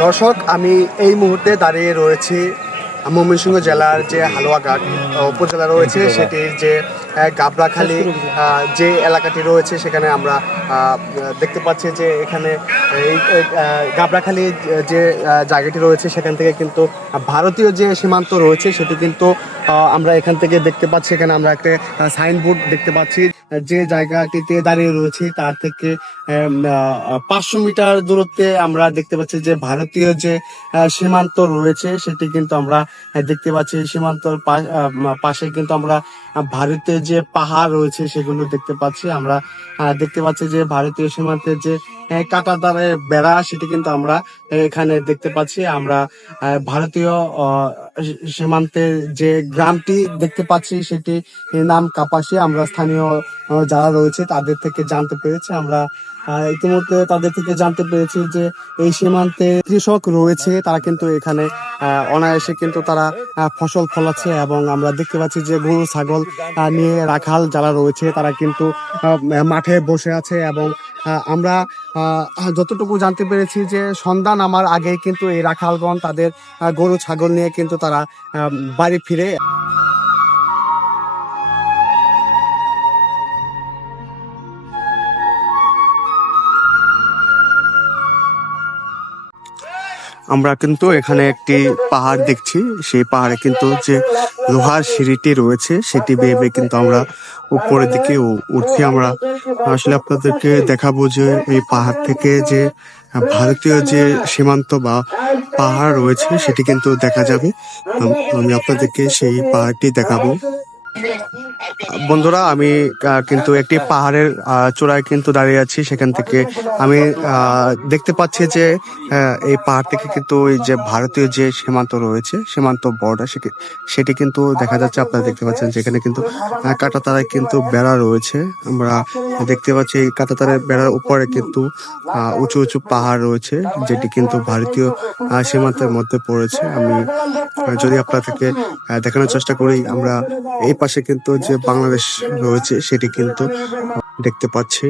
দর্শক আমি এই মুহূর্তে দাঁড়িয়ে রয়েছি ময়মনসিংহ জেলার যে হালুয়াঘাট উপজেলা রয়েছে সেটির যে আহ, যে এলাকাটি রয়েছে সেখানে আমরা দেখতে পাচ্ছি যে এখানে এই গাবড়াখালী যে জায়গাটি রয়েছে সেখান থেকে কিন্তু ভারতীয় যে সীমান্ত রয়েছে সেটি কিন্তু আমরা এখান থেকে দেখতে পাচ্ছি। এখানে আমরা একটা সাইনবোর্ড দেখতে পাচ্ছি। যে জায়গাটিতে দাঁড়িয়ে রয়েছি, তার থেকে পাঁচশো মিটার দূরত্বে আমরা দেখতে পাচ্ছি যে ভারতীয় যে সীমান্ত রয়েছে, সেটি কিন্তু আমরা দেখতে পাচ্ছি। সীমান্তর পাশে কিন্তু আমরা ভারতের যে পাহাড় রয়েছে, সেগুলো দেখতে পাচ্ছি। আমরা দেখতে পাচ্ছি যে ভারতীয় সীমান্তের যে আহ, কাঁটাতারের বেড়া সেটি কিন্তু আমরা এখানে দেখতে পাচ্ছি। আমরা ভারতীয় আহ, সী- সীমান্তের যে গ্রামটি দেখতে পাচ্ছি সেটি নাম কাপাসি। আমরা স্থানীয় যারা রয়েছে তাদের থেকে জানতে পেরেছি। আমরা ইতিমধ্যে তাদের থেকে জানতে পেরেছি যে এই সীমান্তে কৃষক রয়েছে তারা কিন্তু এখানে অনায়াসে কিন্তু তারা ফসল ফলাচ্ছে এবং আমরা দেখতে পাচ্ছি যে গরু ছাগল নিয়ে রাখাল যারা রয়েছে তারা কিন্তু মাঠে বসে আছে এবং আমরা যতটুকু জানতে পেরেছি যে সন্ধান আমার আগে কিন্তু এই রাখালগণ তাদের গরু, ছাগল নিয়ে কিন্তু তারা বাড়ি ফিরে আমরা কিন্তু এখানে একটি পাহাড় দেখছি। সেই পাহাড়ে কিন্তু যে লোহার সিঁড়িটি রয়েছে, সেটি বেয়ে বেয়ে কিন্তু আমরা উপরের দিকে উঠছি। আমরা আসলে আপনাদেরকে দেখাবো যে এই পাহাড় থেকে যে ভারতীয় যে সীমান্ত বা পাহাড় রয়েছে, সেটি কিন্তু দেখা যাবে। আমি আপনাদেরকে সেই পাহাড়টি দেখাবো। বন্ধুরা, আমি কিন্তু একটি পাহাড়ের চূড়ায় কিন্তু দাঁড়িয়ে আছি। সেখান থেকে আমি দেখতে পাচ্ছি যে এই পাহাড় থেকে কিন্তু ওই যে ভারতীয় যে সীমান্ত রয়েছে, সীমান্ত বর্ডার সেটি কিন্তু দেখা যাচ্ছে, আপনারা দেখতে পাচ্ছেন যেখানে কিন্তু কাঁটাতারায় কিন্তু বেড়া রয়েছে। আমরা দেখতে পাচ্ছি এই কাঁটাতারের বেড়ার উপরে কিন্তু উঁচু উঁচু পাহাড় রয়েছে, যেটি কিন্তু ভারতীয় সীমান্তের মধ্যে পড়েছে। আমি যদি আপনাদেরকে দেখানোর চেষ্টা করি, আমরা এই পাশে কিন্তু যে বাংলাদেশ রয়েছে সেটি কিন্তু দেখতে পাচ্ছি।